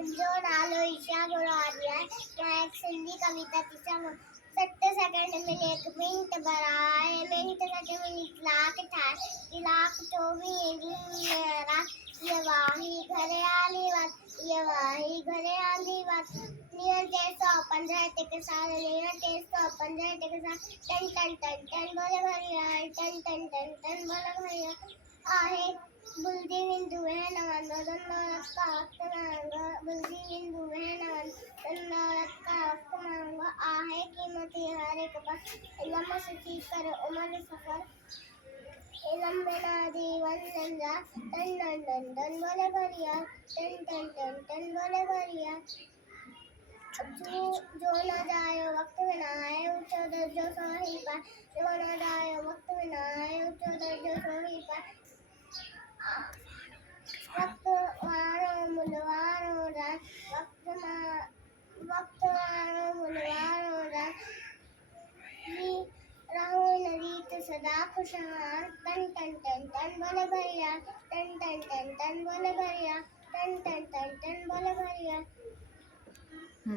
जो नालो ईशा गुरादिया है। मैं एक सिंधी कविता तिचा 70 सेकंड में 1 मिनट बराए मिनट सके मिनट लाख ठाए लाख 24 मेरा ये वाही घरे आली बात ये वाही घरे आली बात नियर 115 के साथ नियर 115 के साथ टन टन टन टन बोले भरिया टन टन टन टन बोले भरिया आहे बुल्दी बिंदु है नवन दंदौलत का वक्त मांगो बुल्दी बिंदु है नवन दंदौलत का वक्त मांगो आहे कीमती हर एक पास इल्म सची कर उमर सफर इल्म बिना दीवन नंजा टन टन टन टन बोले भरिया टन टन टन टन बोले भरिया जो न जाए वक्त में ना आए ऊंचो दर्जो सोही पाए जो न जाए वक्त में ना आए ऊंचो दर्जो सोही पाए वक्त वारो मुलवारो रात वक्त वारो मुलवारो रात री रहो नरीत सदा खुशहाल टन टन टन टन बोले भरिया टन टन टन टन बोले भरिया टन टन टन टन बोले भरिया